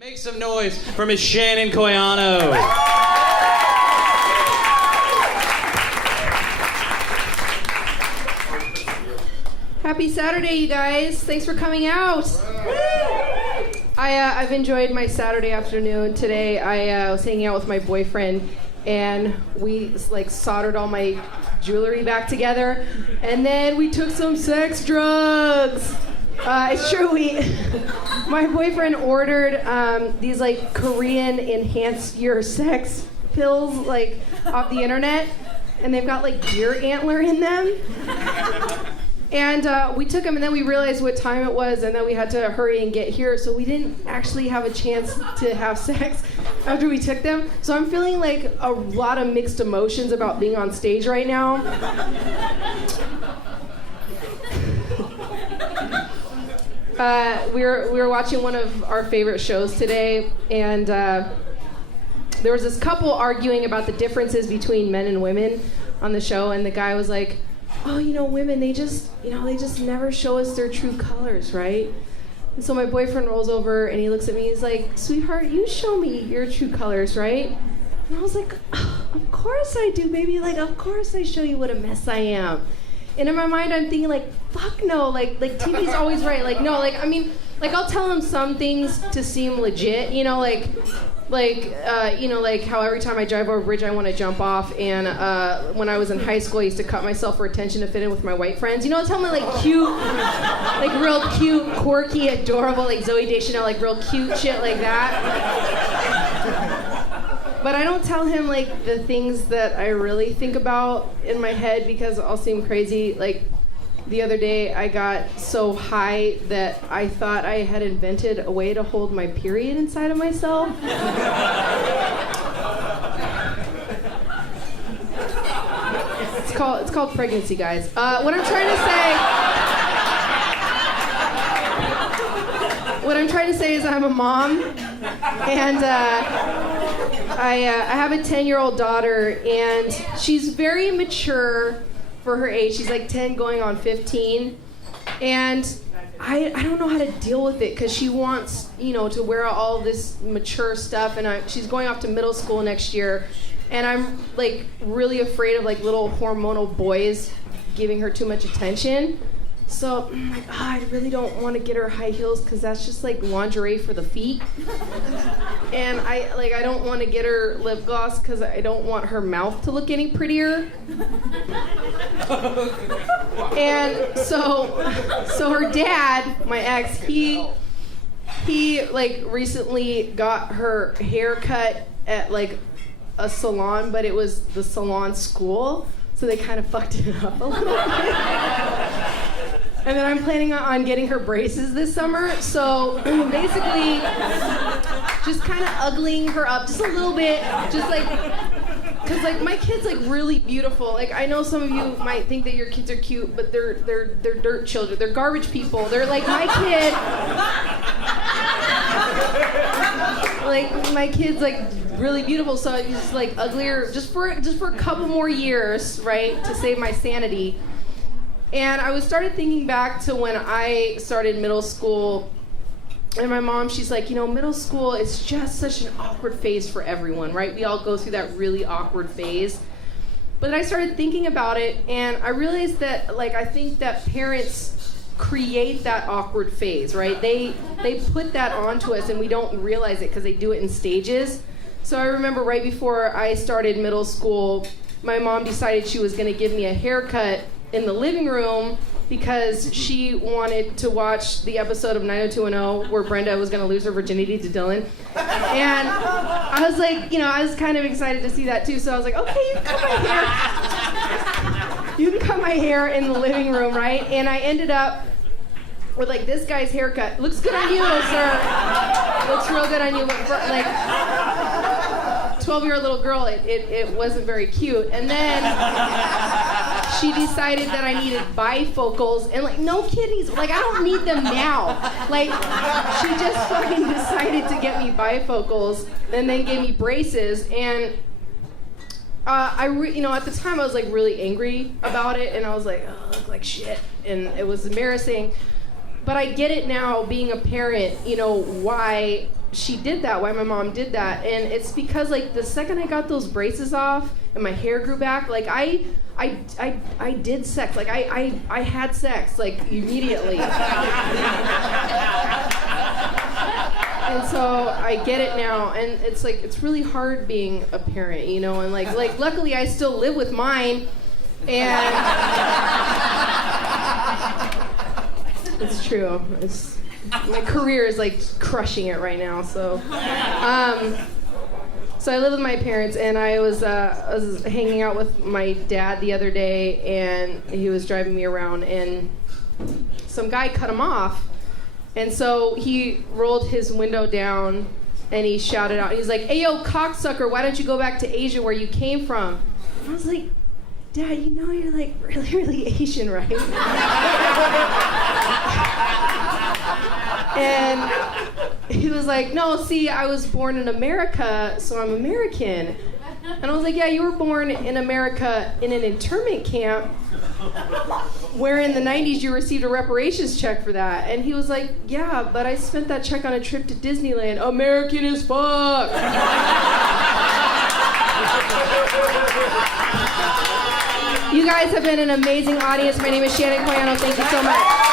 Make some noise for Miss Shannon Koyano. Happy Saturday, you guys. Thanks for coming out. I've enjoyed my Saturday afternoon. Today I was hanging out with my boyfriend and we soldered all my jewelry back together, and then we took some sex drugs. It's true, my boyfriend ordered these Korean enhance your sex pills off the internet, and they've got deer antler in them. And we took them, and then we realized what time it was, and then we had to hurry and get here, so we didn't actually have a chance to have sex after we took them. So I'm feeling a lot of mixed emotions about being on stage right now. We were watching one of our favorite shows today, and there was this couple arguing about the differences between men and women on the show, and the guy was like, oh, women, they just never show us their true colors, right? And so my boyfriend rolls over and he looks at me, he's like, sweetheart, you show me your true colors, right? And I was like, oh, of course I do, baby, of course I show you what a mess I am. And in my mind, I'm thinking, fuck no, TV's always right. I'll tell him some things to seem legit, how every time I drive over a bridge, I want to jump off. And when I was in high school, I used to cut myself for attention to fit in with my white friends. Tell me cute, real cute, quirky, adorable, Zooey Deschanel, real cute shit like that. But I don't tell him the things that I really think about in my head because I'll seem crazy. The other day I got so high that I thought I had invented a way to hold my period inside of myself. It's called pregnancy, guys. What I'm trying to say is I'm a mom, and I have a 10-year-old daughter, and she's very mature for her age. She's 10 going on 15, and I don't know how to deal with it because she wants to wear all this mature stuff, and she's going off to middle school next year, and I'm really afraid of little hormonal boys giving her too much attention. So I'm I really don't want to get her high heels because that's just lingerie for the feet. And I don't want to get her lip gloss because I don't want her mouth to look any prettier. And so her dad, my ex, he recently got her hair cut at a salon, but it was the salon school, so they kind of fucked it up a little bit. And then I'm planning on getting her braces this summer. So basically, just kind of ugling her up just a little bit. Just because my kid's really beautiful. I know some of you might think that your kids are cute, but they're dirt children. They're garbage people. They're my kid. My kid's really beautiful. So he's just uglier just for a couple more years, right, to save my sanity. And I started thinking back to when I started middle school, and my mom, she's middle school is just such an awkward phase for everyone, right? We all go through that really awkward phase. But I started thinking about it, and I realized that, I think that parents create that awkward phase, right? They put that onto us, and we don't realize it because they do it in stages. So I remember right before I started middle school, my mom decided she was going to give me a haircut in the living room because she wanted to watch the episode of 90210 where Brenda was going to lose her virginity to Dylan. And I was I was kind of excited to see that too. So I was okay, you can cut my hair in the living room, right? And I ended up with this guy's haircut. Looks good on you, sir. Looks real good on you. But for 12-year-old little girl, it wasn't very cute. And then she decided that I needed bifocals, and no kiddies, I don't need them now. She just fucking decided to get me bifocals and then gave me braces, and at the time I was really angry about it, and I was oh, I look like shit, and it was embarrassing. But I get it now, being a parent, why she did that, why my mom did that. And it's because like the second I got those braces off and my hair grew back, like I did sex. Like I had sex like immediately. And so I get it now, and it's like it's really hard being a parent, you know, and like luckily I still live with mine, and it's true. My career is like crushing it right now. So so I live with my parents, and I was hanging out with my dad the other day, and he was driving me around, and some guy cut him off. And so he rolled his window down and he shouted out, he's like, "Hey, yo, cocksucker, why don't you go back to Asia where you came from?" I was like, "Dad, you know you're like really, really Asian, right?" And he was like, "No, see, I was born in America, so I'm American." And I was like, "Yeah, you were born in America in an internment camp where in the 90s you received a reparations check for that." And he was like, "Yeah, but I spent that check on a trip to Disneyland. American as fuck." You guys have been an amazing audience. My name is Shannon Koyano. Thank you so much.